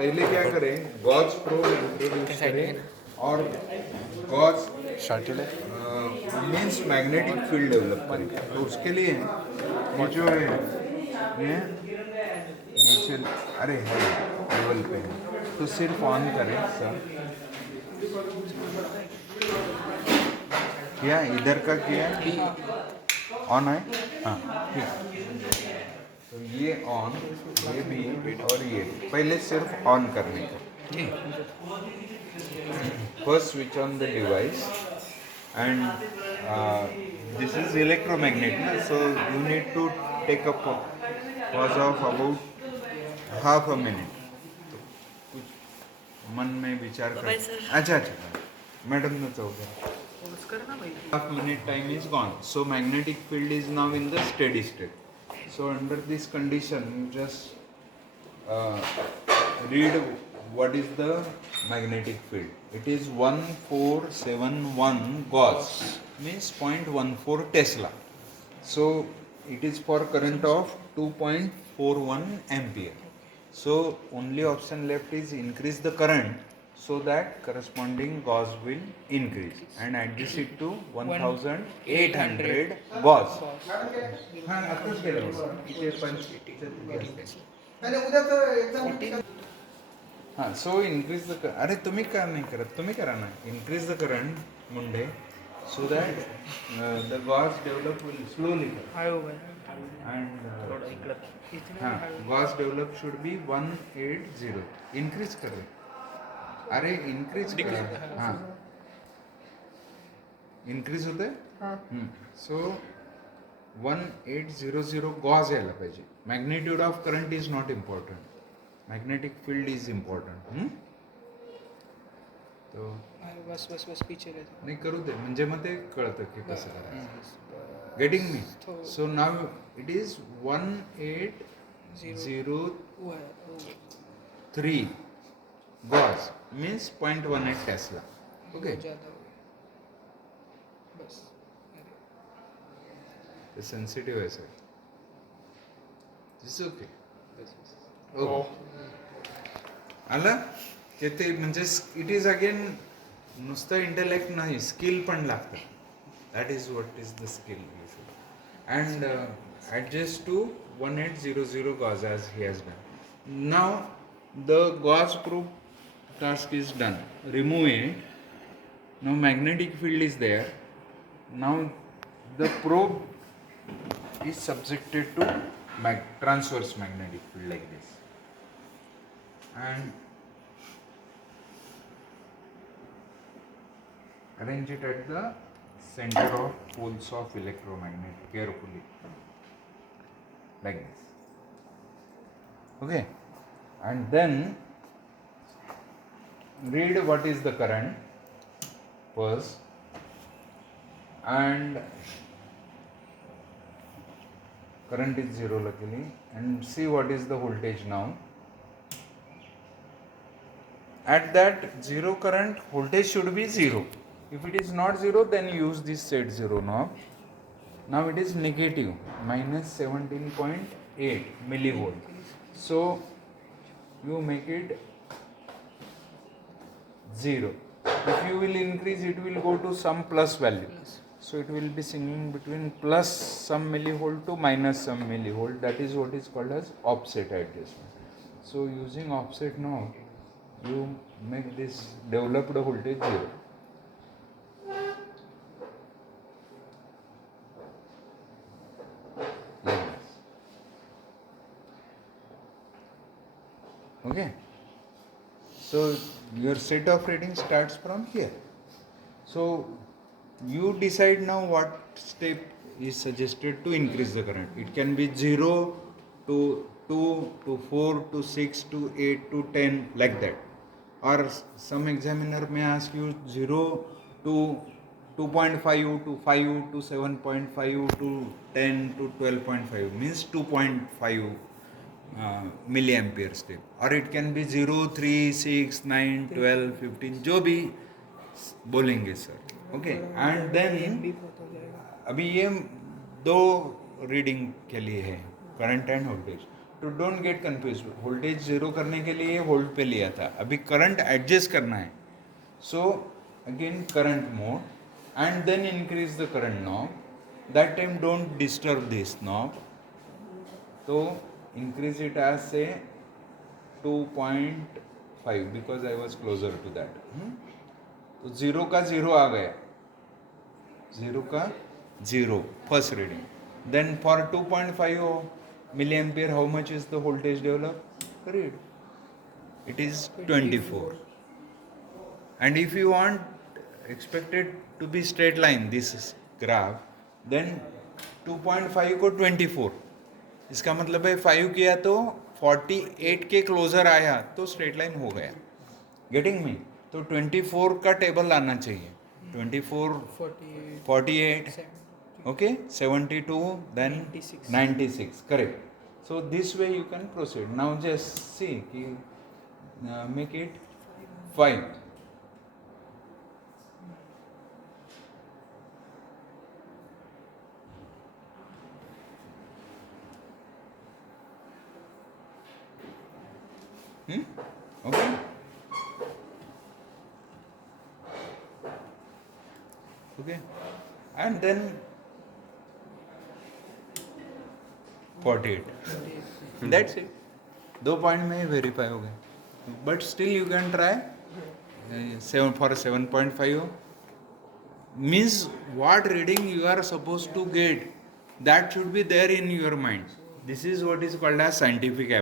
पहले क्या करें, गॉस प्रो इंट्रोड्यूस करें और गॉस शार्टिल है मीन्स मैग्नेटिक फील्ड डेवलप करें। तो उसके लिए ये जो है ये नीचे, अरे है लेवल पे है, तो सिर्फ ऑन करें सर। किया इधर का किया, ऑन है, हाँ ठीक। तो ये ऑन, ये भी और ये भी, पहले सिर्फ ऑन करने का। First switch on the device and this is electromagnet na? So you need to take a pause of about half a minute. तो कुछ मन में विचार कर, अच्छा अच्छा मैडम ने तो हो गया, half minute time is gone. So magnetic field is now in the steady state. So under this condition you just read what is the magnetic field. It is 1471 Gauss, means 0.14 Tesla. So it is for current of 2.41 ampere. So only option left is increase the current so that corresponding Gauss will increase and adjust it to 1800 Gauss. हाँ आताच केलं बघा. इथे 5 हाँ. सो increase the, अरे तुम्ही का नाही करत, तुम्ही करा ना, इनक्रीज द करंट मुंडे so that the gauss develop will slowly and हां gauss develop should be 180. Increase कर रे, अरे इनक्रीज कर, हां इनक्रीज होते. सो 1800 गॉस यायला पाहिजे. Magnitude of current is not important, magnetic field is important. तो बस बस बस पीछे रहते नाही करू दे, म्हणजे मग ते कळतं की कसं करायचं. Getting me. So now it is 1803 Gauss means 0.18 Tesla. Okay ज़्यादा हो गया बस. ते सेन्सिटिव्ह आहे सर. This okay. आला की ते म्हणजे इट इज अगेन नुसतं इंटेलेक्ट नाही, स्किल पण लागतं. That is what is the skill and adjust to 1800 gauge as he has done. Now the gauge proof task is done. Remove it. Now magnetic field is there. Now the probe is subjected to transverse magnetic field like this, and arrange it at the center of poles of electromagnet carefully like this. Okay, and then read what is the current first and current is 0 luckily, and see what is the voltage now. At that 0 current, voltage should be 0. If it is not 0, then use this set 0 knob. Now it is negative minus 17.8 millivolt. So you make it 0. If you will increase, it will go to some plus value. So it will be singing between plus some millivolt to minus some millivolt. That is what is called as offset adjustment. So using offset now, you make this developed voltage 0. Like this. Okay. So your set of reading starts from here. So you decide now what step is suggested to increase the current. It can be 0 to 2 to 4 to 6 to 8 to 10 like that. Or some examiner may ask you 0 to 2.5 to 5 to 7.5 to 10 to 12.5 means 2.5 milliampere step. Or it can be 0, 3, 6, 9, 12, 15 जो भी बोलेंगे sir. Okay, and then अभी ये दो reading के लिए है, current and voltage. To don't get confuse, voltage zero करने के लिए होल्ड पे लिया था, अभी करंट एडजस्ट करना है. So again current mode and then increase the current knob. That time don't disturb this knob. तो increase it as say 2.5 because I was closer to that. तो जीरो का जीरो आ गया, जीरो का zero first reading. Then for 2.5 milliampere how much is the voltage developed? Read. It is 24. And if you want expected to be straight line this is graph, then 2.5 को 24, इसका मतलब है 5 किया तो 48 के क्लोजर आया तो स्ट्रेट लाइन हो गया. Getting me? तो 24 का टेबल आना चाहिए. 24 48 48 7 okay, 72, then 96. 96, correct. So this way you can proceed. Now just see make it 5. Okay. Okay, and then 48. 28. That's it. 2 point में वेरीफाई हो गए. But still you can try 7 for 7.5. Means what reading you are supposed to get, that should be there in your mind. This is what is called as scientific